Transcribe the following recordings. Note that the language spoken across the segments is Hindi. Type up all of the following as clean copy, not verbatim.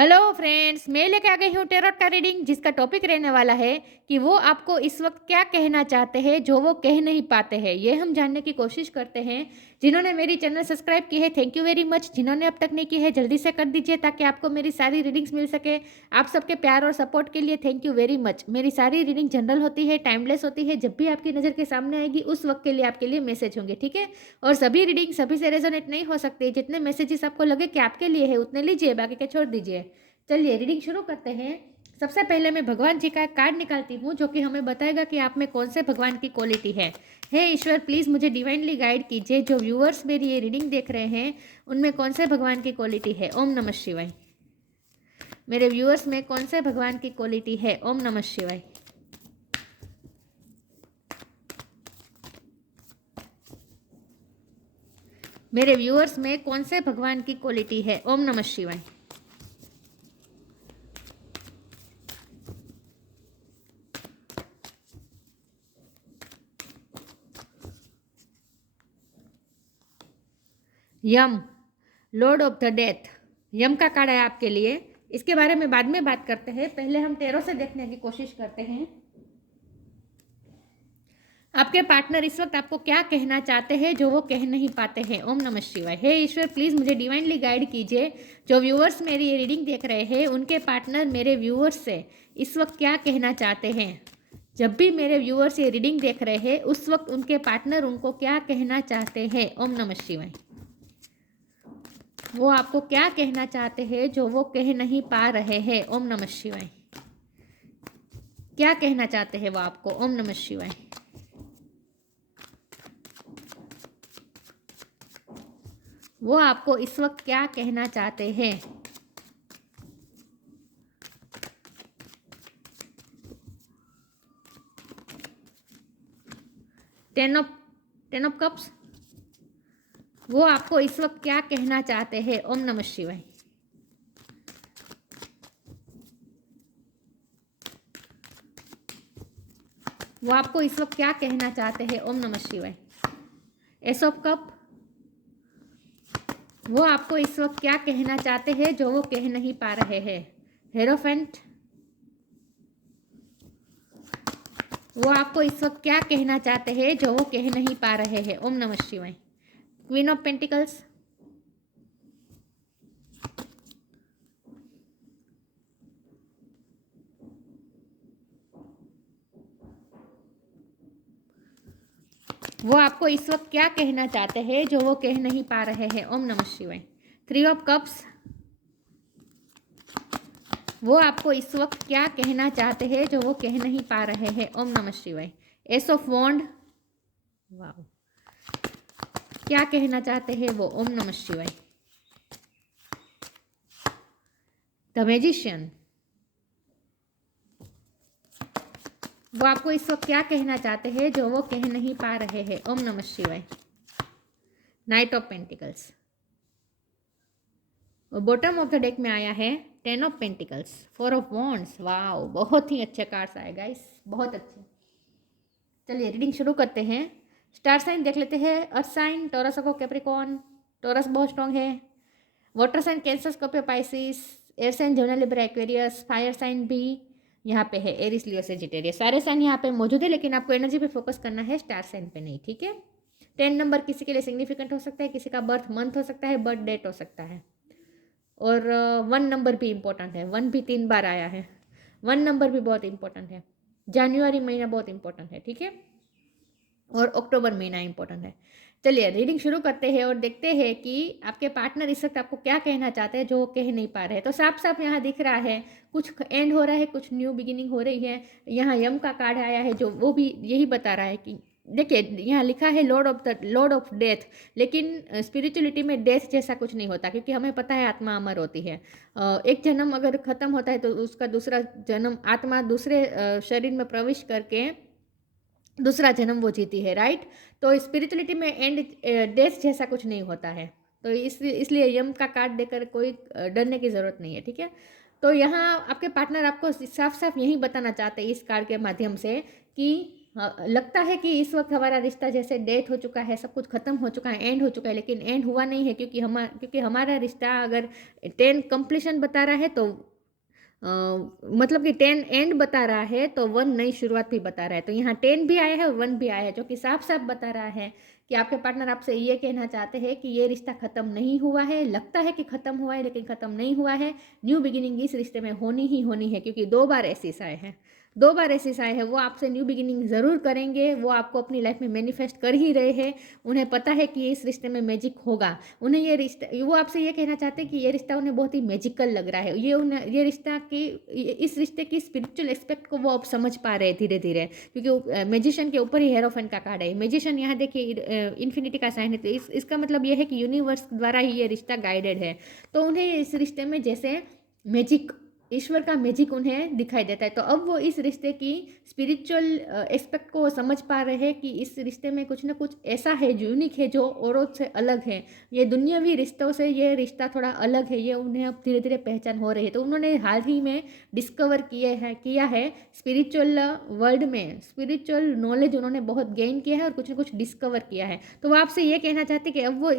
हेलो फ्रेंड्स, मैं लेके आ गई हूँ टैरोट का रीडिंग, जिसका टॉपिक रहने वाला है कि वो आपको इस वक्त क्या कहना चाहते हैं जो वो कह नहीं पाते हैं। ये हम जानने की कोशिश करते हैं। जिन्होंने मेरी चैनल सब्सक्राइब की है, थैंक यू वेरी मच। जिन्होंने अब तक नहीं की है, जल्दी से कर दीजिए ताकि आपको मेरी सारी रीडिंग्स मिल सके। आप सबके प्यार और सपोर्ट के लिए थैंक यू वेरी मच। मेरी सारी रीडिंग जनरल होती है, टाइमलेस होती है। जब भी आपकी नज़र के सामने आएगी उस वक्त के लिए आपके लिए मैसेज होंगे, ठीक है। और सभी रीडिंग सभी से रेजोनेट नहीं हो सकती। जितने मैसेजेस आपको लगे कि आपके लिए है उतने लीजिए, बाकी के छोड़ दीजिए। चलिए रीडिंग शुरू करते हैं। सबसे पहले मैं भगवान जी का एक कार्ड निकालती हूँ जो कि हमें बताएगा कि आप में कौन से भगवान की क्वालिटी है। हे ईश्वर, प्लीज़ मुझे डिवाइनली गाइड कीजिए। जो व्यूअर्स मेरी ये रीडिंग देख रहे हैं उनमें कौन से भगवान की क्वालिटी है। ओम नमः शिवाय। मेरे व्यूअर्स में कौन से भगवान की क्वालिटी है। ओम नमः शिवाय। मेरे व्यूअर्स में कौन से भगवान की क्वालिटी है। ओम नमः शिवाय। यम, लॉर्ड ऑफ द डेथ। यम का कार्ड है आपके लिए। इसके बारे में बाद में बात करते हैं, पहले हम टैरो से देखने की कोशिश करते हैं। आपके पार्टनर इस वक्त आपको क्या कहना चाहते हैं जो वो कह नहीं पाते हैं। ओम नमः शिवाय। हे ईश्वर, प्लीज़ मुझे डिवाइनली गाइड कीजिए। जो व्यूअर्स मेरी ये रीडिंग देख रहे हैं उनके पार्टनर मेरे व्यूअर्स से इस वक्त क्या कहना चाहते हैं। जब भी मेरे व्यूअर्स ये रीडिंग देख रहे हैं उस वक्त उनके पार्टनर उनको क्या कहना चाहते हैं। ओम नमः शिवाय। वो आपको क्या कहना चाहते हैं जो वो कह नहीं पा रहे हैं। ओम नमः शिवाय। क्या कहना चाहते हैं वो आपको। ओम नमः शिवाय। वो आपको इस वक्त क्या कहना चाहते हैं। Ten of cups. वो आपको इस वक्त क्या कहना चाहते हैं। ओम नमः शिवाय। वो आपको इस वक्त क्या कहना चाहते हैं। ओम नमः शिवाय। S of cup. वो आपको इस वक्त क्या कहना चाहते हैं जो वो कह नहीं पा रहे हैं। हेरोफेंट। वो आपको इस वक्त क्या कहना चाहते हैं जो वो कह नहीं पा रहे हैं। ओम नमः शिवाय। Queen of pentacles. वो आपको इस वक्त क्या कहना चाहते हैं जो वो कह नहीं पा रहे हैं। ओम नमः शिवाय। Three of cups. वो आपको इस वक्त क्या कहना चाहते हैं जो वो कह नहीं पा रहे हैं। ओम नमः शिवाय। एस ऑफ वॉन्ड। वाह, क्या कहना चाहते हैं वो। ओम नमः शिवाय। The magician. वो आपको इस वक्त क्या कहना चाहते हैं जो वो कह नहीं पा रहे हैं। ओम नमः शिवाय। Night of pentacles. और बॉटम ऑफ द डेक में आया है ten of pentacles, four of wands. Wow, बहुत ही अच्छे कार्ड्स आए गाइस, बहुत अच्छे। चलिए रीडिंग शुरू करते हैं। स्टार साइन देख लेते हैं। अर्थ साइन टॉरस को कैप्रिकॉर्न। टॉरस बहुत स्ट्रॉन्ग है। Water sign Cancer, Scorpio, Pisces. Air sign Gemini, Libra, Aquarius. Fire sign भी यहाँ पे है, एरिस, लियो, सेजिटेरियस। सारे साइन यहाँ पे मौजूद है, लेकिन आपको एनर्जी पे फोकस करना है, स्टार साइन पे नहीं, ठीक है। 10 नंबर किसी के लिए सिग्निफिकेंट हो सकता है, किसी का बर्थ मंथ हो सकता है, बर्थ डेट हो सकता है। और 1 नंबर भी इम्पोर्टेंट है। 1 भी 3 बार आया है। 1 नंबर भी बहुत इंपॉर्टेंट है। जनवरी महीना बहुत इंपॉर्टेंट है, ठीक है। और अक्टूबर महीना इंपॉर्टेंट है। चलिए रीडिंग शुरू करते हैं और देखते हैं कि आपके पार्टनर इस वक्त आपको क्या कहना चाहते हैं जो वो कह नहीं पा रहे हैं। तो साफ साफ यहाँ दिख रहा है कुछ एंड हो रहा है, कुछ न्यू बिगिनिंग हो रही है। यहाँ यम का कार्ड आया है जो वो भी यही बता रहा है कि देखिए यहाँ लिखा है लॉर्ड ऑफ डेथ, लेकिन स्पिरिचुअलिटी में डेथ जैसा कुछ नहीं होता, क्योंकि हमें पता है आत्मा अमर होती है। एक जन्म अगर खत्म होता है तो उसका दूसरा जन्म, आत्मा दूसरे शरीर में प्रवेश करके दूसरा जन्म वो जीती है, राइट। तो स्पिरिचुअलिटी में एंड डेथ जैसा कुछ नहीं होता है। तो इसलिए यम का कार्ड देकर कोई डरने की ज़रूरत नहीं है, ठीक है। तो यहाँ आपके पार्टनर आपको साफ साफ यही बताना चाहते हैं इस कार्ड के माध्यम से कि लगता है कि इस वक्त हमारा रिश्ता जैसे डेट हो चुका है, सब कुछ ख़त्म हो चुका है, एंड हो चुका है, लेकिन एंड हुआ नहीं है, क्योंकि हमारा रिश्ता अगर 10 कंप्लीशन बता रहा है तो मतलब कि 10 एंड बता रहा है तो 1 नई शुरुआत भी बता रहा है। तो यहाँ 10 भी आया है और 1 भी आया है, जो कि साफ साफ बता रहा है कि आपके पार्टनर आपसे ये कहना चाहते हैं कि ये रिश्ता ख़त्म नहीं हुआ है। लगता है कि ख़त्म हुआ है लेकिन ख़त्म नहीं हुआ है। न्यू बिगिनिंग इस रिश्ते में होनी ही होनी है, क्योंकि 2 बार एसिस आए हैं, 2 बार एसिस आए हैं। वो आपसे न्यू बिगिनिंग ज़रूर करेंगे, वो आपको अपनी लाइफ में मैनिफेस्ट कर ही रहे हैं। उन्हें पता है कि इस रिश्ते में मैजिक होगा। उन्हें ये रिश्ता, वो आपसे ये कहना चाहते हैं कि ये रिश्ता उन्हें बहुत ही मैजिकल लग रहा है। ये रिश्ता की, इस रिश्ते की स्पिरिचुअल एस्पेक्ट को वो अब समझ पा रहे हैं धीरे धीरे, क्योंकि मैजिशियन के ऊपर ही हेरोफेंट का कार्ड है। मैजिशियन यहाँ देखिए इन्फिनिटी का साइन है, तो इसका मतलब यह है कि यूनिवर्स द्वारा ही ये रिश्ता गाइडेड है। तो उन्हें इस रिश्ते में जैसे मैजिक, ईश्वर का मैजिक उन्हें दिखाई देता है। तो अब वो इस रिश्ते की स्पिरिचुअल एस्पेक्ट को समझ पा रहे हैं कि इस रिश्ते में कुछ ना कुछ ऐसा है जो यूनिक है, जो औरों से अलग है। ये दुनियावी रिश्तों से ये रिश्ता थोड़ा अलग है, ये उन्हें अब धीरे धीरे पहचान हो रही है। तो उन्होंने हाल ही में डिस्कवर किया है स्पिरिचुअल वर्ल्ड में, स्पिरिचुअल नॉलेज उन्होंने बहुत गेन किया है और कुछ ना कुछ डिस्कवर किया है। तो वो आपसे ये कहना चाहते हैं कि अब वो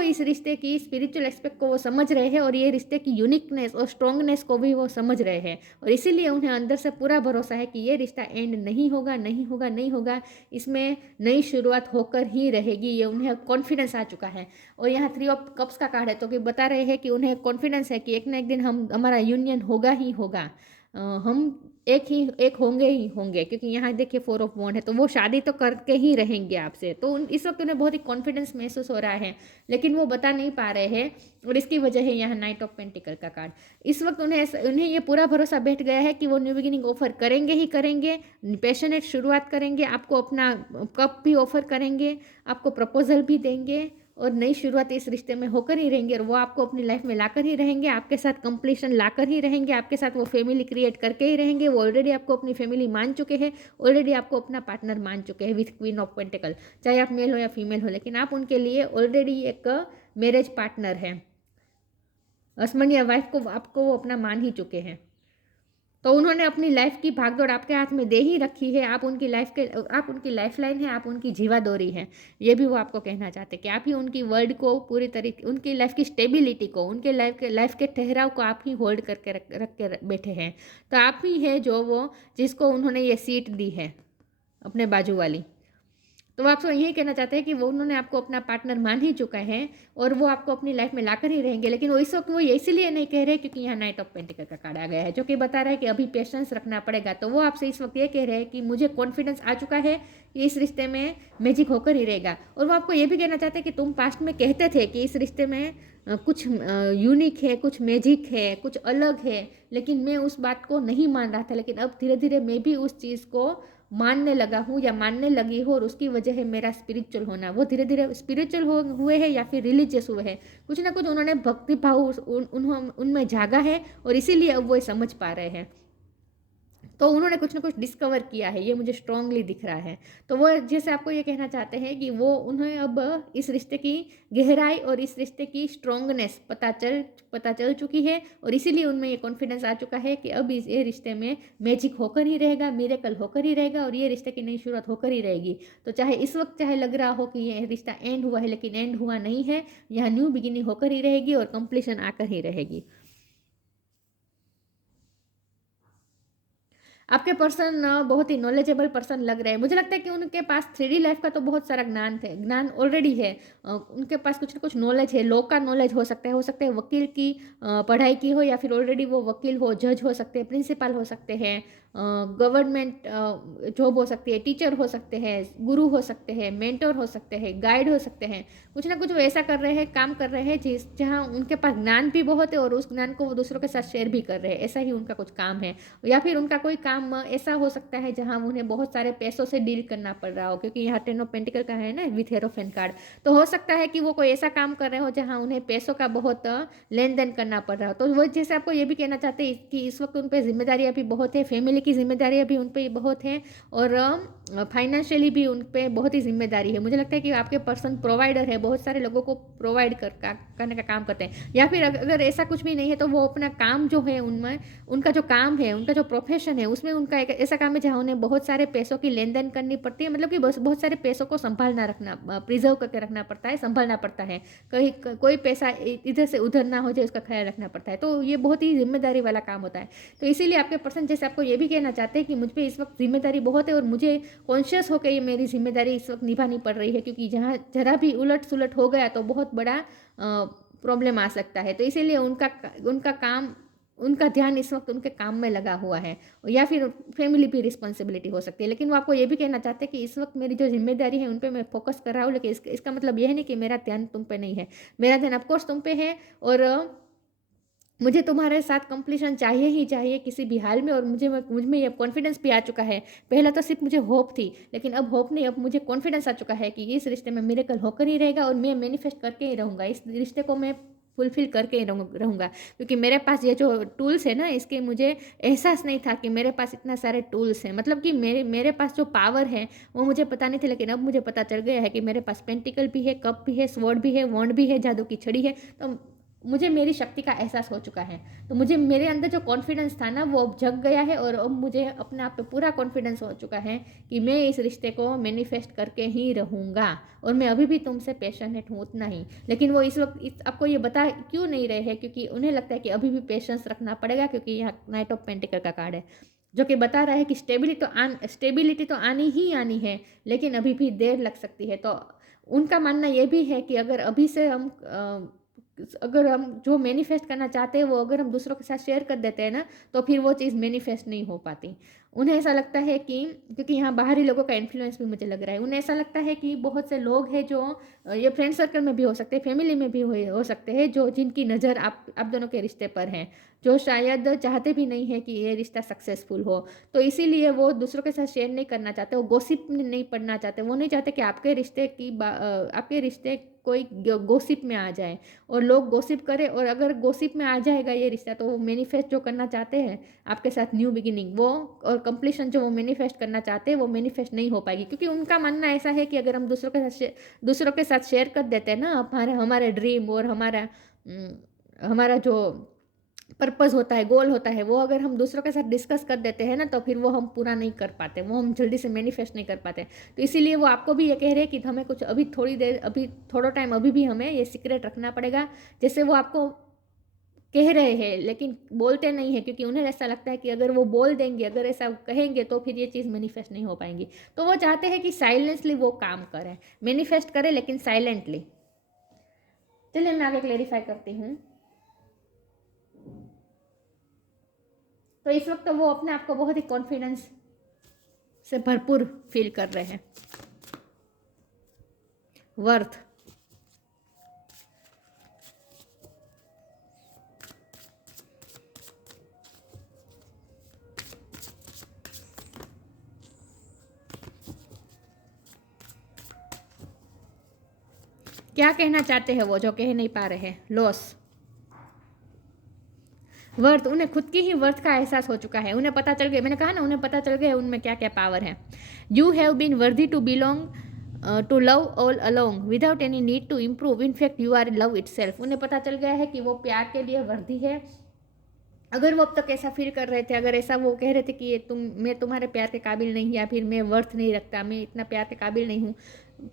इस रिश्ते की स्पिरिचुअल एस्पेक्ट को वो समझ रहे हैं, और ये रिश्ते की यूनिकनेस और स्ट्रॉन्गनेस को भी वो समझ रहे हैं, और इसीलिए उन्हें अंदर से पूरा भरोसा है कि ये रिश्ता एंड नहीं होगा, नहीं होगा, नहीं होगा। इसमें नई शुरुआत होकर ही रहेगी, ये उन्हें कॉन्फिडेंस आ चुका है। और यहाँ 3 ऑफ कप्स का कार्ड है, तो कि बता रहे हैं कि उन्हें कॉन्फिडेंस है कि एक ना एक दिन हमारा यूनियन होगा ही होगा। हम एक होंगे ही होंगे, क्योंकि यहाँ देखिए 4 ऑफ वॉन्ड है, तो वो शादी तो करके ही रहेंगे आपसे। तो इस वक्त उन्हें बहुत ही कॉन्फिडेंस महसूस हो रहा है, लेकिन वो बता नहीं पा रहे हैं, और इसकी वजह है यहाँ नाइट ऑफ पेंटिकल का कार्ड। इस वक्त उन्हें ये पूरा भरोसा बैठ गया है कि वो न्यू बिगिनिंग ऑफर करेंगे ही करेंगे, पैशनेट शुरुआत करेंगे, आपको अपना कप भी ऑफर करेंगे, आपको प्रपोजल भी देंगे, और नई शुरुआत इस रिश्ते में होकर ही रहेंगे, और वो आपको अपनी लाइफ में लाकर ही रहेंगे, आपके साथ कंप्लीशन लाकर ही रहेंगे, आपके साथ वो फैमिली क्रिएट करके ही रहेंगे। वो ऑलरेडी आपको अपनी फैमिली मान चुके हैं, ऑलरेडी आपको अपना पार्टनर मान चुके हैं विथ क्वीन ऑफ पेंटिकल। चाहे आप मेल हो या फीमेल हो, लेकिन आप उनके लिए ऑलरेडी एक मैरिज पार्टनर है। हस्बैंड या वाइफ को आपको वो अपना मान ही चुके हैं। तो उन्होंने अपनी लाइफ की भागदौड़ आपके हाथ में दे ही रखी है। आप उनकी लाइफ लाइन है, आप उनकी जीवादौरी है। ये भी वो आपको कहना चाहते हैं कि आप ही उनकी वर्ल्ड को पूरी तरीके, उनकी लाइफ की स्टेबिलिटी को, उनके लाइफ के ठहराव को आप ही होल्ड करके रख के बैठे हैं। तो आप ही है जिसको उन्होंने ये सीट दी है अपने बाजू वाली। तो वो आपसे यही कहना चाहते हैं कि वो उन्होंने आपको अपना पार्टनर मान ही चुका है, और वो आपको अपनी लाइफ में लाकर ही रहेंगे। लेकिन वो इस वक्त वो इसीलिए नहीं कह रहे क्योंकि यहाँ नाइट ऑफ पेंटिकल का कार्ड आ गया है, जो कि बता रहा है कि अभी पेशेंस रखना पड़ेगा। तो वो आपसे इस वक्त ये कह रहे हैं कि मुझे कॉन्फिडेंस आ चुका है कि इस रिश्ते में मैजिक होकर ही रहेगा। और वो आपको ये भी कहना चाहते हैं कि तुम पास्ट में कहते थे कि इस रिश्ते में कुछ यूनिक है, कुछ मैजिक है, कुछ अलग है, लेकिन मैं उस बात को नहीं मान रहा था। लेकिन अब धीरे धीरे मैं भी उस चीज़ को मानने लगा हूँ या मानने लगी हूँ, और उसकी वजह है मेरा स्पिरिचुअल होना। वो धीरे धीरे स्पिरिचुअल हुए हैं या फिर रिलीजियस हुए हैं, कुछ ना कुछ उन्होंने भक्ति भाव उनमें जागा है, और इसीलिए अब वो समझ पा रहे हैं। तो उन्होंने कुछ ना कुछ डिस्कवर किया है, ये मुझे स्ट्रांगली दिख रहा है। तो वो जैसे आपको ये कहना चाहते हैं कि वो उन्हें अब इस रिश्ते की गहराई और इस रिश्ते की स्ट्रांगनेस पता चल चुकी है, और इसीलिए उनमें ये कॉन्फिडेंस आ चुका है कि अब ये रिश्ते में मैजिक होकर ही रहेगा, मिरेकल होकर ही रहेगा, और ये रिश्ते की नई शुरुआत होकर ही रहेगी। तो चाहे इस वक्त चाहे लग रहा हो कि ये रिश्ता एंड हुआ है, लेकिन एंड हुआ नहीं है। यहाँ न्यू बिगिनिंग होकर ही रहेगी और कंप्लीशन आकर ही रहेगी। आपके पर्सन बहुत ही नॉलेजेबल पर्सन लग रहे हैं। मुझे लगता है कि उनके पास 3D लाइफ का तो बहुत सारा ज्ञान ऑलरेडी है। उनके पास कुछ ना कुछ नॉलेज है, लॉ का नॉलेज हो सकता है वकील की पढ़ाई की हो, या फिर ऑलरेडी वो वकील हो, जज हो सकते हैं, प्रिंसिपल हो सकते हैं, गवर्नमेंट जॉब हो सकती है, टीचर हो सकते हैं, गुरु हो सकते हैं, मेंटर हो सकते हैं, गाइड हो सकते हैं। कुछ ना कुछ वो ऐसा कर रहे हैं, काम कर रहे हैं जहाँ उनके पास ज्ञान भी बहुत है, और उस ज्ञान को वो दूसरों के साथ शेयर भी कर रहे हैं। ऐसा ही उनका कुछ काम है, या फिर उनका कोई काम ऐसा हो सकता है जहाँ उन्हें बहुत सारे पैसों से डील करना पड़ रहा हो, क्योंकि यहाँ 10 ऑफ पेंटिकल का है ना विथ हेरोफेंट कार्ड। तो हो सकता है कि वो कोई ऐसा काम कर रहे हो जहाँ उन्हें पैसों का बहुत लेन देन करना पड़ रहा हो। तो वो जैसे आपको ये भी कहना चाहते हैं कि इस वक्त उन पर जिम्मेदारियाँ भी बहुत है, फैमिली की जिम्मेदारियाँ भी उन पर बहुत हैं, और फाइनेंशियली भी उन पे बहुत ही जिम्मेदारी है। मुझे लगता है कि आपके पर्सन प्रोवाइडर है, बहुत सारे लोगों को प्रोवाइड करने का काम करते हैं। या फिर अगर ऐसा कुछ भी नहीं है तो वो अपना काम जो है उनमें, उनका जो काम है, उनका जो प्रोफेशन है, उसमें उनका एक ऐसा काम है जहाँ उन्हें बहुत सारे पैसों की लेन देन करनी पड़ती है। मतलब कि बहुत सारे पैसों को संभालना, रखना, प्रिजर्व करके रखना पड़ता है, संभालना पड़ता है। कहीं कोई पैसा इधर से उधर ना हो जाए, उसका ख्याल रखना पड़ता है। तो ये बहुत ही जिम्मेदारी वाला काम होता है। तो इसीलिए आपके पर्सन जैसे आपको ये भी कहना चाहते हैं कि मुझ पर इस वक्त जिम्मेदारी बहुत है और मुझे कॉन्शियस होकर ये मेरी जिम्मेदारी इस वक्त निभानी पड़ रही है, क्योंकि जहाँ जरा भी उलट सुलट हो गया तो बहुत बड़ा प्रॉब्लम आ सकता है। तो इसीलिए उनका उनका काम, उनका ध्यान इस वक्त उनके काम में लगा हुआ है। या फिर फैमिली भी रिस्पॉन्सिबिलिटी हो सकती है, लेकिन वो आपको ये भी कहना चाहते हैं कि इस वक्त मेरी जो जिम्मेदारी है उन पर मैं फोकस कर रहा हूँ, लेकिन इसका मतलब यह नहीं कि मेरा ध्यान तुम पे नहीं है। मेरा ध्यान ऑफकोर्स तुम पे है, और मुझे तुम्हारे साथ कंप्लीशन चाहिए ही चाहिए किसी भी हाल में। और मुझ में ये कॉन्फिडेंस भी आ चुका है। पहले तो सिर्फ मुझे होप थी, लेकिन अब होप नहीं, अब मुझे कॉन्फिडेंस आ चुका है कि इस रिश्ते में मिरेकल होकर ही रहेगा और मैं मैनिफेस्ट करके ही रहूँगा। इस रिश्ते को मैं फुलफिल करके ही रहूँगा, क्योंकि मेरे पास ये जो टूल्स है ना, इसके मुझे एहसास नहीं था कि मेरे पास इतना सारे टूल्स हैं। मतलब कि मेरे पास जो पावर है वो मुझे पता नहीं थी, लेकिन अब मुझे पता चल गया है कि मेरे पास पेंटिकल भी है, कप भी है, स्वॉर्ड भी है, वॉन्ड भी है, जादू की छड़ी है। तो मुझे मेरी शक्ति का एहसास हो चुका है। तो मुझे मेरे अंदर जो कॉन्फिडेंस था ना वो अब जग गया है, और अब मुझे अपने आप पे पूरा कॉन्फिडेंस हो चुका है कि मैं इस रिश्ते को मैनिफेस्ट करके ही रहूँगा। और मैं अभी भी तुमसे पैशनेट हूँ, उतना ही। लेकिन वो इस वक्त आपको ये बता क्यों नहीं रहे हैं, क्योंकि उन्हें लगता है कि अभी भी पेशेंस रखना पड़ेगा, क्योंकि यहाँ नाइट ऑफ पेंटिकल का कार्ड है जो कि बता रहा है कि स्टेबिलिटी तो आनी ही आनी है, लेकिन अभी भी देर लग सकती है। तो उनका मानना ये भी है कि अगर हम जो मैनिफेस्ट करना चाहते हैं वो अगर हम दूसरों के साथ शेयर कर देते हैं ना, तो फिर वो चीज़ मैनिफेस्ट नहीं हो पाती। उन्हें ऐसा लगता है कि, क्योंकि यहाँ बाहरी लोगों का इन्फ्लुएंस भी मुझे लग रहा है, उन्हें ऐसा लगता है कि बहुत से लोग हैं जो, ये फ्रेंड सर्कल में भी हो सकते हैं, फैमिली में भी हो सकते हैं, जो जिनकी नज़र आप दोनों के रिश्ते पर है, जो शायद चाहते भी नहीं है कि ये रिश्ता सक्सेसफुल हो। तो इसीलिए वो दूसरों के साथ शेयर नहीं करना चाहते, वो गॉसिप नहीं पढ़ना चाहते, वो नहीं चाहते कि आपके रिश्ते कोई गॉसिप में आ जाए और लोग गॉसिप करें। और अगर गॉसिप में आ जाएगा ये रिश्ता, तो वो मैनिफेस्ट जो करना चाहते हैं आपके साथ न्यू बिगिनिंग, वो और कंप्लीशन जो वो मैनिफेस्ट करना चाहते हैं वो मैनिफेस्ट नहीं हो पाएगी। क्योंकि उनका मानना ऐसा है कि अगर हम दूसरों के साथ शेयर कर देते हैं ना हमारे ड्रीम और हमारा जो पर्पज़ होता है, गोल होता है, वो अगर हम दूसरों के साथ डिस्कस कर देते हैं ना, तो फिर वो हम पूरा नहीं कर पाते, वो हम जल्दी से मैनिफेस्ट नहीं कर पाते। तो इसीलिए वो आपको भी ये कह रहे हैं कि हमें कुछ अभी थोड़ा टाइम अभी भी हमें ये सीक्रेट रखना पड़ेगा, जैसे वो आपको कह रहे हैं, लेकिन बोलते नहीं है, क्योंकि उन्हें ऐसा लगता है कि अगर वो बोल देंगे, अगर ऐसा कहेंगे, तो फिर ये चीज़ मैनिफेस्ट नहीं हो पाएंगी। तो वो चाहते हैं कि साइलेंसली वो काम करें, मैनिफेस्ट करें, लेकिन साइलेंटली। चलिए मैं आगे क्लेरिफाई करती हूँ। तो इस वक्त वो अपने आप को बहुत ही कॉन्फिडेंस से भरपूर फील कर रहे हैं। वर्थ, क्या कहना चाहते हैं वो जो कह नहीं पा रहे हैं? लॉस, वर्थ, उन्हें खुद की ही वर्थ का एहसास हो चुका है। उन्हें पता चल गया, मैंने कहा ना, उन्हें पता चल गया उनमें क्या क्या पावर है। You have been worthy to belong to love all along without any need to improve, in fact you are love itself. उन्हें पता चल गया है कि वो प्यार के लिए वर्दी है। अगर वो अब तक ऐसा फील कर रहे थे, अगर ऐसा वो कह रहे थे कि मैं तुम्हारे प्यार के काबिल नहीं, या फिर मैं वर्थ नहीं रखता, मैं इतना प्यार के काबिल नहीं हूँ,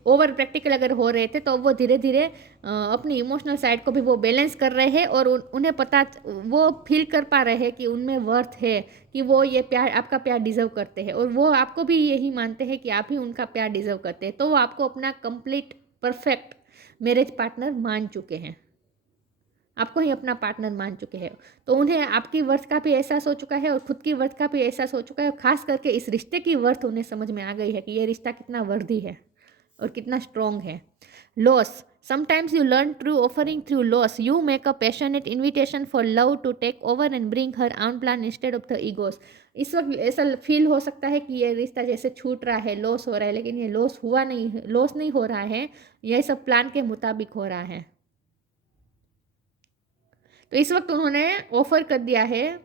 ओवर प्रैक्टिकल अगर हो रहे थे, तो वो धीरे धीरे अपनी इमोशनल साइड को भी वो बैलेंस कर रहे हैं। और उन्हें वो फील कर पा रहे हैं कि उनमें वर्थ है, कि वो ये प्यार, आपका प्यार डिजर्व करते हैं, और वो आपको भी यही मानते हैं कि आप ही उनका प्यार डिजर्व करते हैं। तो वो आपको अपना कंप्लीट परफेक्ट मैरिज पार्टनर मान चुके हैं, आपको ही अपना पार्टनर मान चुके हैं। तो उन्हें आपकी वर्थ का भी एहसास हो चुका है और खुद की वर्थ का भी एहसास हो चुका है। और खास करके इस रिश्ते की वर्थ उन्हें समझ में आ गई है कि ये रिश्ता कितना वर्दी है और कितना स्ट्रॉन्ग है। Loss, sometimes you learn through offering through loss, you make a passionate invitation for love to take over and bring her on plan instead of the egos. इस वक्त ऐसा फील हो सकता है कि ये रिश्ता जैसे छूट रहा है, लॉस हो रहा है, लेकिन ये लॉस नहीं हो रहा है, यह सब प्लान के मुताबिक हो रहा है। तो इस वक्त उन्होंने ऑफर कर दिया है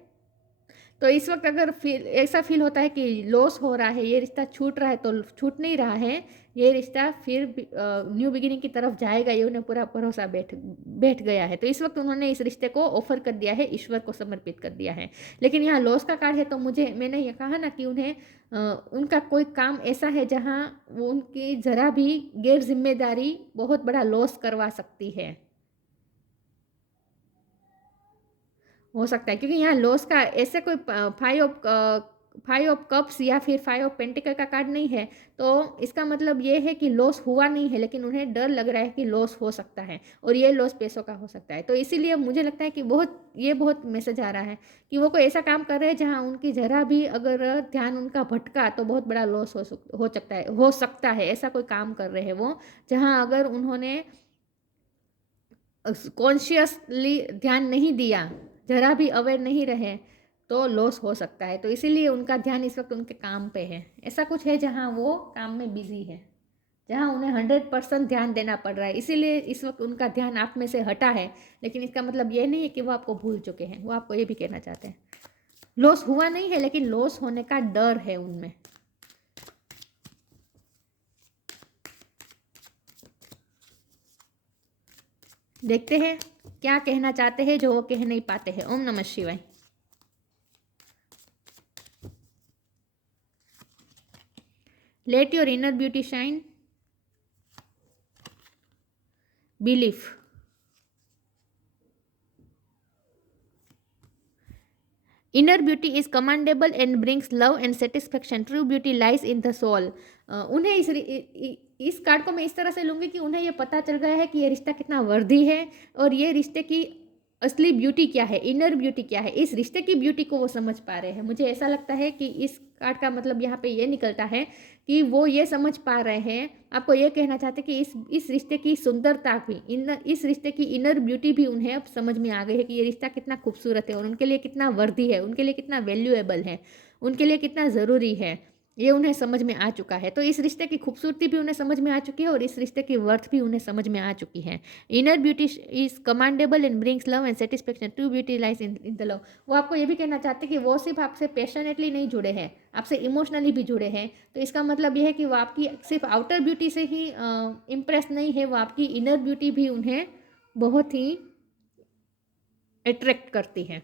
तो इस वक्त अगर ऐसा फील होता है कि लॉस हो रहा है, ये रिश्ता छूट रहा है, तो छूट नहीं रहा है, ये रिश्ता फिर न्यू बिगिनिंग की तरफ जाएगा, ये उन्हें पूरा भरोसा बैठ गया है। तो इस वक्त उन्होंने इस रिश्ते को ऑफर कर दिया है, ईश्वर को समर्पित कर दिया है। लेकिन यहाँ लॉस का कार्ड है, तो मैंने ये कहा ना कि उन्हें उनका कोई काम ऐसा है जहाँ वो उनकी ज़रा भी गैर जिम्मेदारी बहुत बड़ा लॉस करवा सकती है, हो सकता है। क्योंकि यहाँ लॉस का ऐसे कोई फाइव ऑफ कप्स या फिर फाइव ऑफ पेंटिकल का कार्ड नहीं है, तो इसका मतलब ये है कि लॉस हुआ नहीं है, लेकिन उन्हें डर लग रहा है कि लॉस हो सकता है, और ये लॉस पैसों का हो सकता है। तो इसीलिए मुझे लगता है कि बहुत मैसेज आ रहा है कि वो कोई ऐसा काम कर रहे हैं जहाँ उनकी ज़रा भी अगर ध्यान उनका भटका तो बहुत बड़ा लॉस हो सकता है। ऐसा कोई काम कर रहे हैं वो, जहाँ अगर उन्होंने कॉन्शियसली ध्यान नहीं दिया, जरा भी अवेयर नहीं रहे, तो लॉस हो सकता है। तो इसीलिए उनका ध्यान इस वक्त उनके काम पे है। ऐसा कुछ है जहाँ वो काम में बिजी है, जहाँ उन्हें 100% ध्यान देना पड़ रहा है, इसीलिए इस वक्त उनका ध्यान आप में से हटा है। लेकिन इसका मतलब ये नहीं है कि वो आपको भूल चुके हैं, वो आपको ये भी कहना चाहते हैं लॉस हुआ नहीं है, लेकिन लॉस होने का डर है उनमें। देखते हैं क्या कहना चाहते हैं जो वो कह नहीं पाते हैं। ओम नमः शिवाय। Let your inner beauty shine. Belief. Inner beauty is commandable and brings love and satisfaction. True beauty lies in the soul. उन्हें इस कार्ड को मैं इस तरह से लूँगी कि उन्हें ये पता चल गया है कि ये रिश्ता कितना वर्दी है, और ये रिश्ते की असली ब्यूटी क्या है, इनर ब्यूटी क्या है, इस रिश्ते की ब्यूटी को वो समझ पा रहे हैं। मुझे ऐसा लगता है कि इस कार्ड का मतलब यहाँ पे ये निकलता है कि वो ये समझ पा रहे हैं, आपको ये कहना चाहते हैं कि इस रिश्ते की सुंदरता भी, इस रिश्ते की इनर ब्यूटी भी उन्हें अब समझ में आ गई है कि ये रिश्ता कितना खूबसूरत है, और उनके लिए कितना वर्दी है, उनके लिए कितना वैल्यूएबल है, उनके लिए कितना ज़रूरी है, ये उन्हें समझ में आ चुका है। तो इस रिश्ते की खूबसूरती भी उन्हें समझ में आ चुकी है, और इस रिश्ते की वर्थ भी उन्हें समझ में आ चुकी है। Inner beauty is commandable and brings love and satisfaction. True beauty lies in the love. वो आपको ये भी कहना चाहते हैं कि वो सिर्फ आपसे पैशनेटली नहीं जुड़े हैं, आपसे इमोशनली भी जुड़े हैं। तो इसका मतलब यह है कि वो आपकी सिर्फ आउटर ब्यूटी से ही इम्प्रेस नहीं है, वो आपकी इनर ब्यूटी भी उन्हें बहुत ही अट्रैक्ट करती है।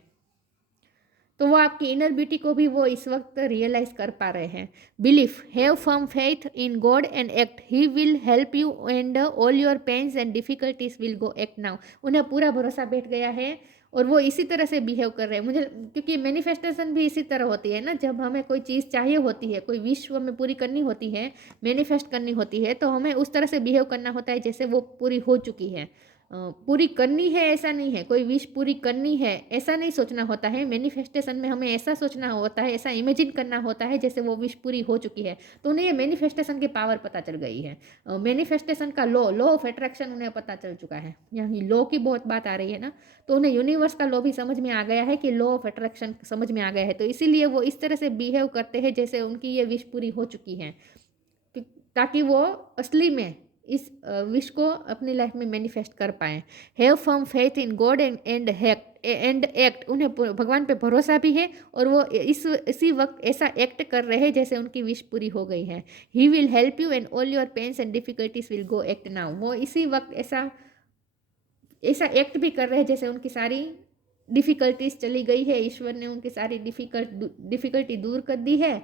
तो वो आपकी इनर ब्यूटी को भी वो इस वक्त रियलाइज कर पा रहे हैं। Belief. Have firm faith in God and act. He will help you and all your pains and difficulties will go act now. उन्हें पूरा भरोसा बैठ गया है, और वो इसी तरह से बिहेव कर रहे हैं। मुझे क्योंकि मैनिफेस्टेशन भी इसी तरह होती है ना, जब हमें कोई चीज़ चाहिए होती है, कोई विश्व में पूरी करनी होती है, मैनिफेस्ट करनी होती है, तो हमें उस तरह से बिहेव करना होता है जैसे वो पूरी हो चुकी है। पूरी करनी है ऐसा नहीं है, कोई विश पूरी करनी है ऐसा नहीं सोचना होता है। मैनिफेस्टेशन में हमें ऐसा सोचना होता है, ऐसा इमेजिन करना होता है जैसे वो विश पूरी हो चुकी है। तो उन्हें ये मैनिफेस्टेशन की पावर पता चल गई है। मैनिफेस्टेशन का लॉ ऑफ अट्रैक्शन उन्हें पता चल चुका है। यहाँ लॉ की बहुत बात आ रही है ना, तो उन्हें यूनिवर्स का लॉ भी समझ में आ गया है कि लॉ ऑफ अट्रैक्शन समझ में आ गया है। तो इसीलिए वो इस तरह से बिहेव करते हैं जैसे उनकी ये विश पूरी हो चुकी है, ताकि वो असली में इस विश को अपनी लाइफ में मैनिफेस्ट कर पाए। Have firm faith in God and act. उन्हें भगवान पे भरोसा भी है, और वो इसी वक्त ऐसा एक्ट कर रहे हैं जैसे उनकी विश पूरी हो गई है। He will help you and all your pains and difficulties will go act now. वो इसी वक्त ऐसा ऐसा एक्ट भी कर रहे हैं जैसे उनकी सारी डिफ़िकल्टीज चली गई है, ईश्वर ने उनकी सारी डिफ़िकल्टी दूर कर दी है,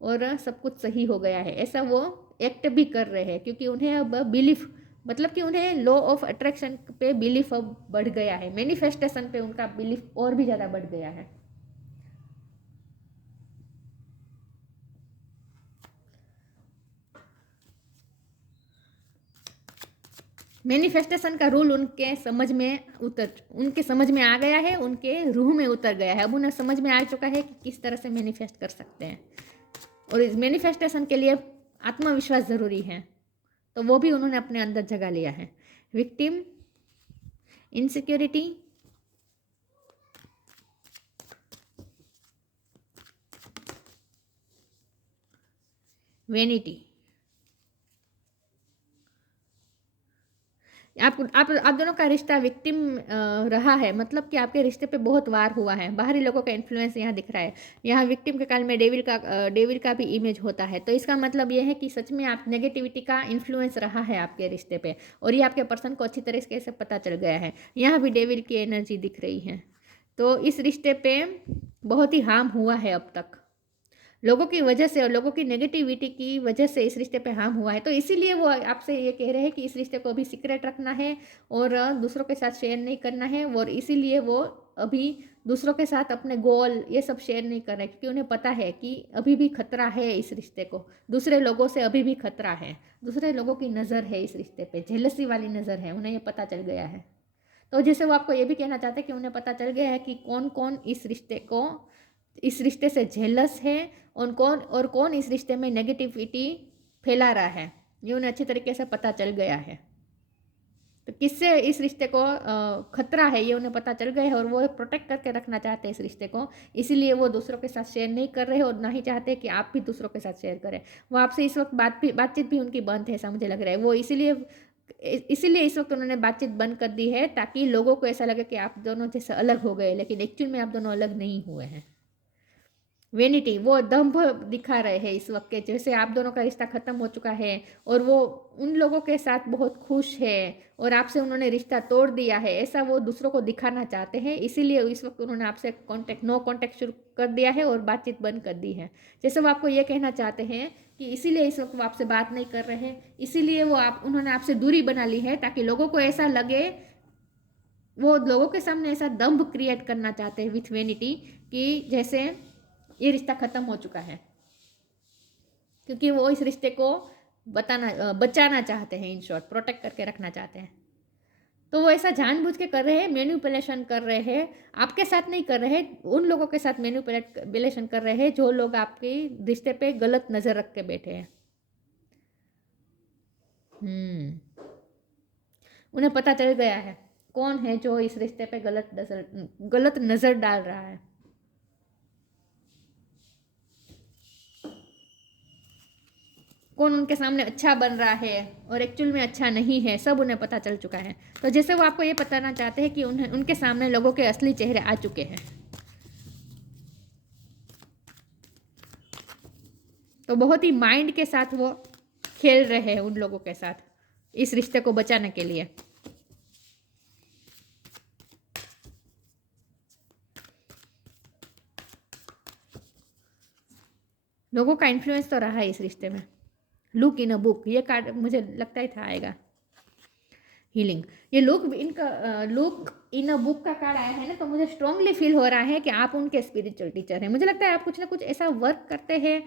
और सब कुछ सही हो गया है। ऐसा वो एक्ट भी कर रहे हैं, क्योंकि उन्हें अब बिलीफ, मतलब कि उन्हें लॉ ऑफ अट्रैक्शन पे बिलीफ अब बढ़ गया है, मैनिफेस्टेशन पे उनका बिलीफ और भी ज़्यादा बढ़ गया है। मैनिफेस्टेशन का रूल उनके समझ में आ गया है, उनके रूह में उतर गया है। अब उन्हें समझ में आ चुका है कि किस तरह से मैनिफेस्ट कर सकते हैं, और इस मैनिफेस्टेशन के लिए आत्मविश्वास ज़रूरी है, तो वो भी उन्होंने अपने अंदर जगा लिया है। Victim, insecurity, vanity. आप आप दोनों का रिश्ता विक्टिम रहा है, मतलब कि आपके रिश्ते पे बहुत वार हुआ है। बाहरी लोगों का इन्फ्लुएंस यहाँ दिख रहा है। यहाँ विक्टिम के काल में डेविल का भी इमेज होता है। तो इसका मतलब ये है कि सच में आप नेगेटिविटी का इन्फ्लुएंस रहा है आपके रिश्ते पे, और ये आपके पर्सन को अच्छी तरीके से पता चल गया है। यहाँ भी डेविल की एनर्जी दिख रही है। तो इस रिश्ते पे बहुत ही हार्म हुआ है अब तक, लोगों की वजह से और लोगों की नेगेटिविटी की वजह से इस रिश्ते पे हार्म हुआ है। तो इसीलिए वो आपसे ये कह रहे हैं कि इस रिश्ते को अभी सीक्रेट रखना है और दूसरों के साथ शेयर नहीं करना है। और इसीलिए वो अभी दूसरों के साथ अपने गोल ये सब शेयर नहीं कर रहे, क्योंकि उन्हें पता है कि अभी भी खतरा है इस रिश्ते को, दूसरे लोगों से अभी भी खतरा है, दूसरे लोगों की नज़र है इस रिश्ते पे, जेलसी वाली नज़र है, उन्हें ये पता चल गया है। तो जैसे वो आपको ये भी कहना चाहते हैं कि उन्हें पता चल गया है कि कौन कौन इस रिश्ते से जेलस है और कौन इस रिश्ते में नेगेटिविटी फैला रहा है, ये उन्हें अच्छी तरीके से पता चल गया है। तो किससे इस रिश्ते को खतरा है ये उन्हें पता चल गया है, और वो प्रोटेक्ट करके रखना चाहते हैं इस रिश्ते को। इसीलिए वो दूसरों के साथ शेयर नहीं कर रहे और ना ही चाहते कि आप भी दूसरों के साथ शेयर करें। वो आपसे इस वक्त बातचीत भी उनकी बंद है, ऐसा मुझे लग रहा है। वो इसीलिए इस वक्त उन्होंने बातचीत बंद कर दी है, ताकि लोगों को ऐसा लगे कि आप दोनों जैसे अलग हो गए, लेकिन एक्चुअल में आप दोनों अलग नहीं हुए हैं। वेनिटी, वो दंभ दिखा रहे हैं इस वक्त के, जैसे आप दोनों का रिश्ता खत्म हो चुका है और वो उन लोगों के साथ बहुत खुश है और आपसे उन्होंने रिश्ता तोड़ दिया है, ऐसा वो दूसरों को दिखाना चाहते हैं। इसीलिए इस वक्त उन्होंने आपसे नो कांटेक्ट शुरू कर दिया है और बातचीत बंद कर दी है। जैसे वो आपको ये कहना चाहते हैं कि इसीलिए इस वक्त वो आपसे बात नहीं कर रहे हैं, इसीलिए उन्होंने आपसे दूरी बना ली है, ताकि लोगों को ऐसा लगे, वो लोगों के सामने ऐसा दंभ क्रिएट करना चाहते हैं विथ वेनिटी, कि जैसे ये रिश्ता खत्म हो चुका है, क्योंकि वो इस रिश्ते को बचाना चाहते हैं, इन शॉर्ट प्रोटेक्ट करके रखना चाहते हैं। तो वो ऐसा जानबूझ के कर रहे हैं, मैनिपुलेशन कर रहे हैं, आपके साथ नहीं कर रहे हैं, उन लोगों के साथ मैनिपुलेशन कर रहे हैं जो लोग आपके रिश्ते पे गलत नज़र रख के बैठे हैं। उन्हें पता चल गया है कौन है जो इस रिश्ते पे गलत नज़र डाल रहा है। कौन उनके सामने अच्छा बन रहा है और एक्चुअल में अच्छा नहीं है, सब उन्हें पता चल चुका है। तो जैसे वो आपको ये बताना चाहते हैं कि उनके सामने लोगों के असली चेहरे आ चुके हैं। तो बहुत ही माइंड के साथ वो खेल रहे हैं उन लोगों के साथ इस रिश्ते को बचाने के लिए। लोगों का इन्फ्लुएंस तो रहा है इस रिश्ते में। लुक इन अ बुक, ये कार्ड मुझे लगता ही था आएगा। हीलिंग, ये लुक इन अ बुक का कार्ड आया है ना, तो मुझे स्ट्रांगली फील हो रहा है कि आप उनके स्पिरिचुअल टीचर हैं। मुझे लगता है आप कुछ ना कुछ ऐसा वर्क करते हैं,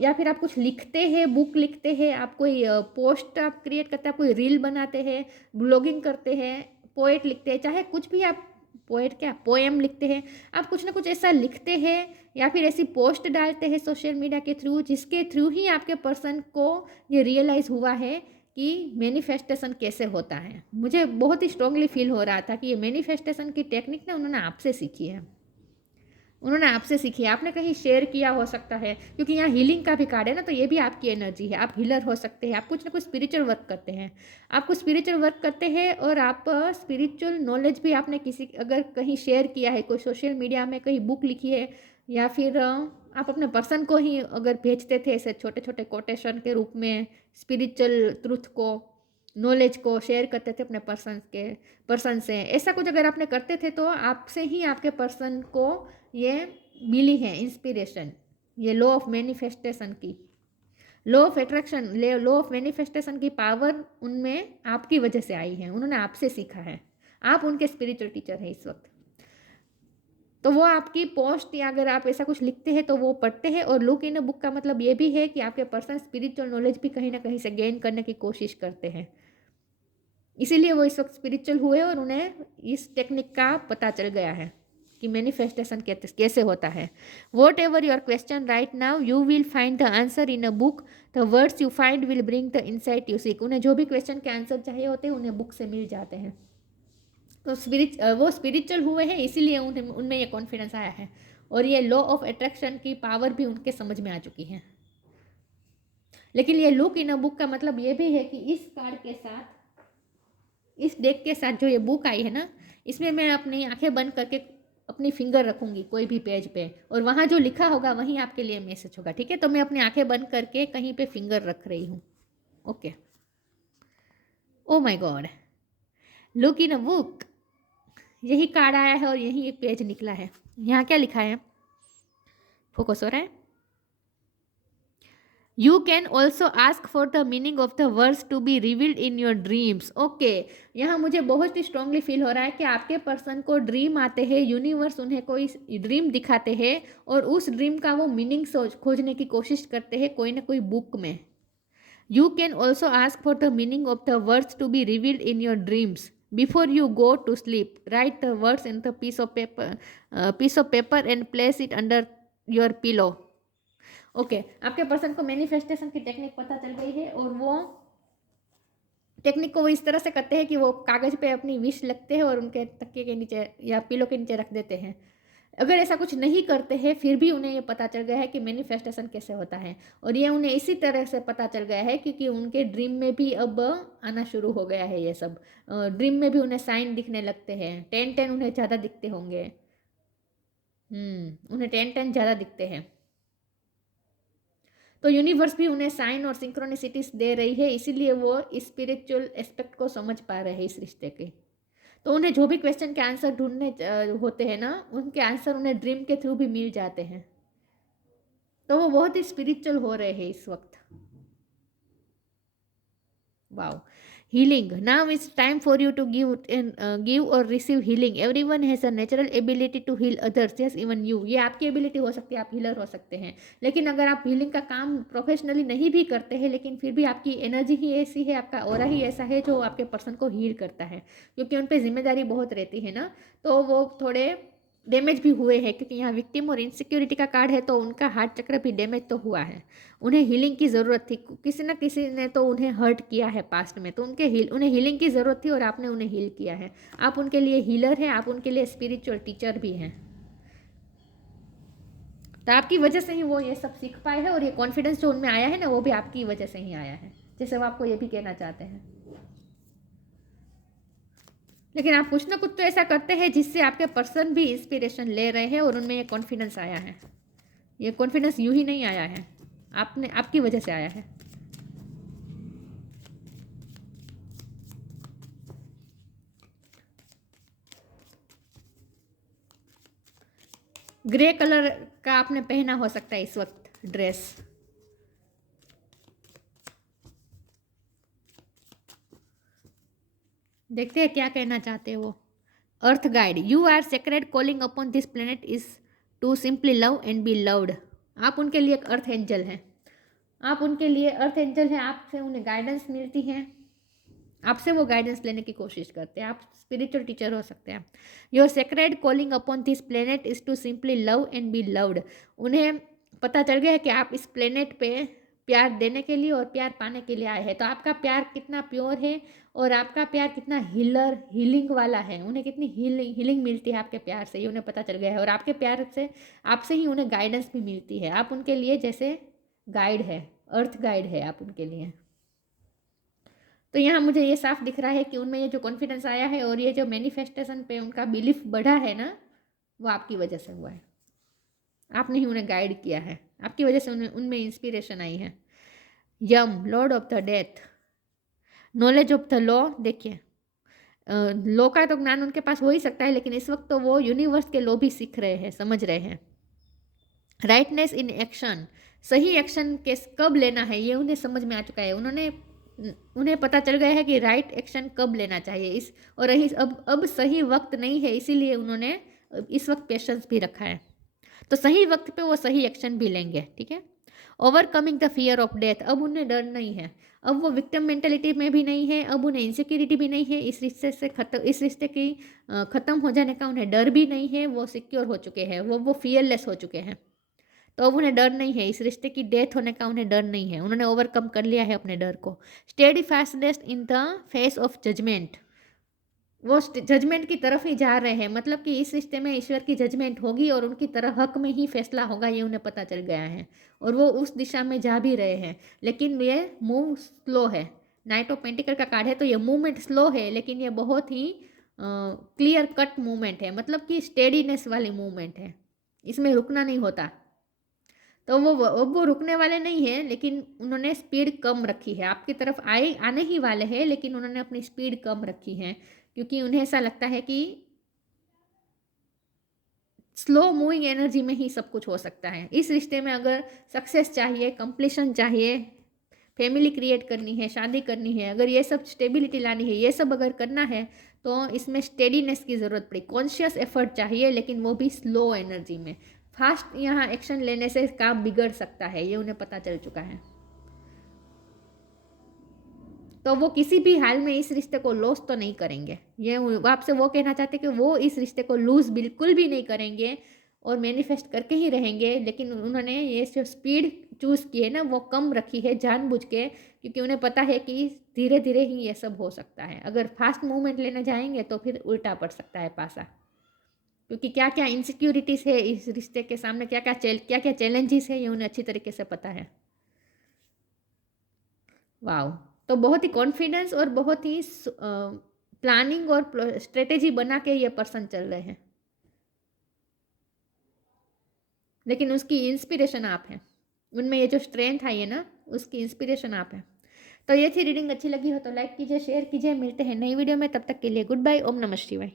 या फिर आप कुछ लिखते हैं, बुक लिखते हैं, आप कोई पोस्ट आप क्रिएट करते हैं, आप कोई रील बनाते हैं, ब्लॉगिंग करते हैं, पोएट लिखते हैं, चाहे कुछ भी आप पोएम लिखते हैं, आप कुछ ना कुछ ऐसा लिखते हैं या फिर ऐसी पोस्ट डालते हैं सोशल मीडिया के थ्रू, जिसके थ्रू ही आपके पर्सन को ये रियलाइज़ हुआ है कि मैनिफेस्टेशन कैसे होता है। मुझे बहुत ही स्ट्रांगली फील हो रहा था कि ये मैनिफेस्टेशन की टेक्निक ना उन्होंने आपसे सीखी है, आपने कहीं शेयर किया हो सकता है, क्योंकि यहाँ हीलिंग का भी कार्ड है ना, तो ये भी आपकी एनर्जी है। आप हीलर हो सकते हैं, आप कुछ ना कुछ स्पिरिचुअल वर्क करते हैं, और आप स्पिरिचुअल नॉलेज भी आपने अगर कहीं शेयर किया है, कोई सोशल मीडिया में कहीं बुक लिखी है, या फिर आप अपने पर्सन को ही अगर भेजते थे ऐसे छोटे छोटे कोटेशन के रूप में, स्पिरिचुअल ट्रूथ को, नॉलेज को शेयर करते थे अपने पर्सन से, ऐसा कुछ अगर आपने करते थे, तो आपसे ही आपके पर्सन को ये मिली है इंस्पिरेशन, ये लॉ ऑफ मैनिफेस्टेशन की, law of attraction, law of manifestation की पावर उनमें आपकी वजह से आई है, उन्होंने आपसे सीखा है, आप उनके स्पिरिचुअल टीचर हैं इस वक्त। तो वो आपकी पोस्ट या अगर आप ऐसा कुछ लिखते हैं तो वो पढ़ते हैं, और लुक इन अ बुक का मतलब ये भी है कि आपके पर्सन स्पिरिचुअल नॉलेज भी कहीं ना कहीं से गेन करने की कोशिश करते हैं, इसीलिए वो इस वक्त स्पिरिचुअल हुए और उन्हें इस टेक्निक का पता चल गया है कि मैनिफेस्टेशन कैसे होता है। What ever your question right now, you will find the answer in a book, the words you find will bring the insight you seek. उन्हें जो भी क्वेश्चन के आंसर चाहिए होते हैं उन्हें बुक से मिल जाते हैं। तो वो स्पिरिचुअल हुए हैं, इसीलिए उनमें ये कॉन्फिडेंस आया है, और ये लॉ ऑफ अट्रैक्शन की पावर भी उनके समझ में आ चुकी है। लेकिन ये लुक इन अ बुक का मतलब ये भी है कि इस कार्ड के साथ इस डेक के साथ जो ये बुक आई है ना, इसमें मैं अपनी आंखें बंद करके अपनी फिंगर रखूंगी कोई भी पेज पे, और वहाँ जो लिखा होगा वहीं आपके लिए मैसेज होगा, ठीक है। तो मैं अपनी आंखें बंद करके कहीं पे फिंगर रख रही हूँ। Okay. Oh my God, look in a book, यही कार्ड आया है और यही एक पेज निकला है। यहाँ क्या लिखा है, फोकस हो रहा है। You can also ask for the meaning of the words to be revealed in your dreams. Okay, यहाँ मुझे बहुत ही स्ट्रांगली फील हो रहा है कि आपके पर्सन को ड्रीम आते हैं, यूनिवर्स उन्हें कोई ड्रीम दिखाते हैं और उस ड्रीम का वो मीनिंग खोजने की कोशिश करते हैं कोई ना कोई बुक में। You can also ask for the meaning of the words to be revealed in your dreams before you go to sleep. Write the words in the piece of paper and place it under your pillow. Okay, आपके पर्सन को मैनिफेस्टेशन की टेक्निक पता चल गई है और वो टेक्निक को वो इस तरह से करते हैं कि वो कागज़ पे अपनी विश लिखते हैं और उनके तकिए के नीचे या पिलो के नीचे रख देते हैं। अगर ऐसा कुछ नहीं करते हैं फिर भी उन्हें ये पता चल गया है कि मैनिफेस्टेशन कैसे होता है, और ये उन्हें इसी तरह से पता चल गया है क्योंकि उनके ड्रीम में भी अब आना शुरू हो गया है ये सब। ड्रीम में भी उन्हें साइन दिखने लगते हैं, 10-10 उन्हें ज़्यादा दिखते होंगे। उन्हें 10-10 ज़्यादा दिखते हैं। तो यूनिवर्स भी उन्हें साइन और सिंक्रोनिसिटीज दे रही है, इसीलिए वो स्पिरिचुअल एस्पेक्ट को समझ पा रहे हैं इस रिश्ते के। तो उन्हें जो भी क्वेश्चन के आंसर ढूंढने होते हैं ना, उनके आंसर उन्हें ड्रीम के थ्रू भी मिल जाते हैं। तो वो बहुत ही स्पिरिचुअल हो रहे हैं इस वक्त। Wow, healing, now it's time for you to give or receive healing. Everyone has a natural ability to heal others, yes even you. ये आपकी एबिलिटी हो सकती है, आप हीलर हो सकते हैं, लेकिन अगर आप हीलिंग का काम प्रोफेशनली नहीं भी करते हैं लेकिन फिर भी आपकी एनर्जी ही ऐसी है, आपका ऑरा ही ऐसा है जो आपके पर्सन को हील करता है, क्योंकि उन पर जिम्मेदारी बहुत रहती है ना, तो वो थोड़े डैमेज भी हुए हैं क्योंकि यहाँ विक्टिम और इनसिक्योरिटी का कार्ड है, तो उनका हार्ट चक्र भी डैमेज तो हुआ है। उन्हें हीलिंग की ज़रूरत थी, किसी न किसी ने तो उन्हें हर्ट किया है पास्ट में, तो उन्हें हीलिंग की ज़रूरत थी और आपने उन्हें हील किया है। आप उनके लिए हीलर हैं, आप उनके लिए स्पिरिचुअल टीचर भी हैं। तो आपकी वजह से ही वो ये सब सीख पाए हैं, और ये कॉन्फिडेंस जो उनमें आया है ना, वो भी आपकी वजह से ही आया है, जैसे वो आपको ये भी कहना चाहते हैं। लेकिन आप कुछ ना कुछ तो ऐसा करते हैं जिससे आपके पर्सन भी इंस्पिरेशन ले रहे हैं और उनमें ये कॉन्फिडेंस आया है। ये कॉन्फिडेंस यूं ही नहीं आया है, आपकी वजह से आया है। ग्रे कलर का आपने पहना हो सकता है इस वक्त ड्रेस। देखते हैं क्या कहना चाहते हैं वो। Earth guide, you are sacred calling upon this planet is to simply love and be loved. आप उनके लिए एक अर्थ एंजल हैं, आप उनके लिए अर्थ एंजल हैं, आपसे उन्हें गाइडेंस मिलती है, आपसे वो गाइडेंस लेने की कोशिश करते हैं, आप स्पिरिचुअल टीचर हो सकते हैं। Your sacred calling upon this planet is to simply love and be loved. उन्हें पता चल गया है कि आप इस प्लेनेट पे प्यार देने के लिए और प्यार पाने के लिए आए हैं। तो आपका प्यार कितना प्योर है और आपका प्यार कितना हीलिंग वाला है, उन्हें कितनी हीलिंग मिलती है आपके प्यार से, ये उन्हें पता चल गया है। और आपके प्यार से आपसे ही उन्हें गाइडेंस भी मिलती है, आप उनके लिए जैसे गाइड है, अर्थ गाइड है आप उनके लिए। तो यहाँ मुझे ये साफ दिख रहा है कि उनमें ये जो कॉन्फिडेंस आया है और ये जो मैनिफेस्टेशन पे उनका बिलीफ बढ़ा है ना, वो आपकी वजह से हुआ है। आपने ही उन्हें गाइड किया है, आपकी वजह से उनमें इंस्पिरेशन आई है। Yama, lord of the death, knowledge of the law. देखिए, लॉ का तो ज्ञान उनके पास हो ही सकता है, लेकिन इस वक्त तो वो यूनिवर्स के लॉ भी सीख रहे हैं, समझ रहे हैं। राइटनेस इन एक्शन, सही एक्शन कब लेना है ये उन्हें समझ में आ चुका है। उन्हें पता चल गया है कि राइट एक्शन कब लेना चाहिए, और अब सही वक्त नहीं है, इसीलिए उन्होंने इस वक्त पेशेंस भी रखा है। तो सही वक्त पे वो सही एक्शन भी लेंगे, ठीक है। Overcoming the fear of death, अब उन्हें डर नहीं है, अब वो विक्टिम मेंटेलिटी में भी नहीं है, अब उन्हें इनसिक्योरिटी भी नहीं है, इस रिश्ते की ख़त्म हो जाने का उन्हें डर भी नहीं है, वो सिक्योर हो चुके हैं, वो फियरलेस हो चुके हैं। तो अब उन्हें डर नहीं है, इस रिश्ते की डेथ होने का उन्हें डर नहीं है, उन्होंने ओवरकम कर लिया है अपने डर को। Steady fastness in the face of judgement, वो जजमेंट की तरफ ही जा रहे हैं, मतलब कि इस रिश्ते में ईश्वर की जजमेंट होगी और उनकी तरह हक में ही फैसला होगा, ये उन्हें पता चल गया है और वो उस दिशा में जा भी रहे हैं। लेकिन ये मूव स्लो है, नाइट ऑफ पेंटिकल का कार्ड है, तो ये मूवमेंट स्लो है लेकिन ये बहुत ही क्लियर कट मूवमेंट है, मतलब कि स्टेडीनेस वाली मूवमेंट है, इसमें रुकना नहीं होता। तो वो रुकने वाले नहीं है, लेकिन उन्होंने स्पीड कम रखी है, आपकी तरफ आने ही वाले हैं, लेकिन उन्होंने अपनी स्पीड कम रखी है, क्योंकि उन्हें ऐसा लगता है कि स्लो मूविंग एनर्जी में ही सब कुछ हो सकता है। इस रिश्ते में अगर सक्सेस चाहिए, कंप्लीशन चाहिए, फैमिली क्रिएट करनी है, शादी करनी है, अगर ये सब स्टेबिलिटी लानी है, ये सब अगर करना है, तो इसमें स्टेडीनेस की ज़रूरत पड़ी, कॉन्शियस एफर्ट चाहिए, लेकिन वो भी स्लो एनर्जी में। फास्ट यहाँ एक्शन लेने से काम बिगड़ सकता है, ये उन्हें पता चल चुका है। तो वो किसी भी हाल में इस रिश्ते को लॉस तो नहीं करेंगे, ये आपसे वो कहना चाहते कि वो इस रिश्ते को लूज बिल्कुल भी नहीं करेंगे और मैनिफेस्ट करके ही रहेंगे, लेकिन उन्होंने ये जो स्पीड चूज़ की है ना, वो कम रखी है जानबूझ के, क्योंकि उन्हें पता है कि धीरे धीरे ही ये सब हो सकता है। अगर फास्ट मूवमेंट लेने जाएंगे तो फिर उल्टा पड़ सकता है पासा, क्योंकि क्या क्या इनसिक्योरिटीज़ है इस रिश्ते के सामने, क्या क्या चैलेंजेस है, ये उन्हें अच्छी तरीके से पता है। वाओ, तो बहुत ही कॉन्फिडेंस और बहुत ही प्लानिंग और स्ट्रेटेजी बना के ये पर्सन चल रहे हैं, लेकिन उसकी इंस्पिरेशन आप हैं, उनमें ये जो स्ट्रेंथ आई है ना, उसकी इंस्पिरेशन आप हैं। तो ये थी रीडिंग, अच्छी लगी हो तो लाइक कीजिए, शेयर कीजिए, मिलते हैं नई वीडियो में, तब तक के लिए गुड बाय, ओम नमः शिवाय।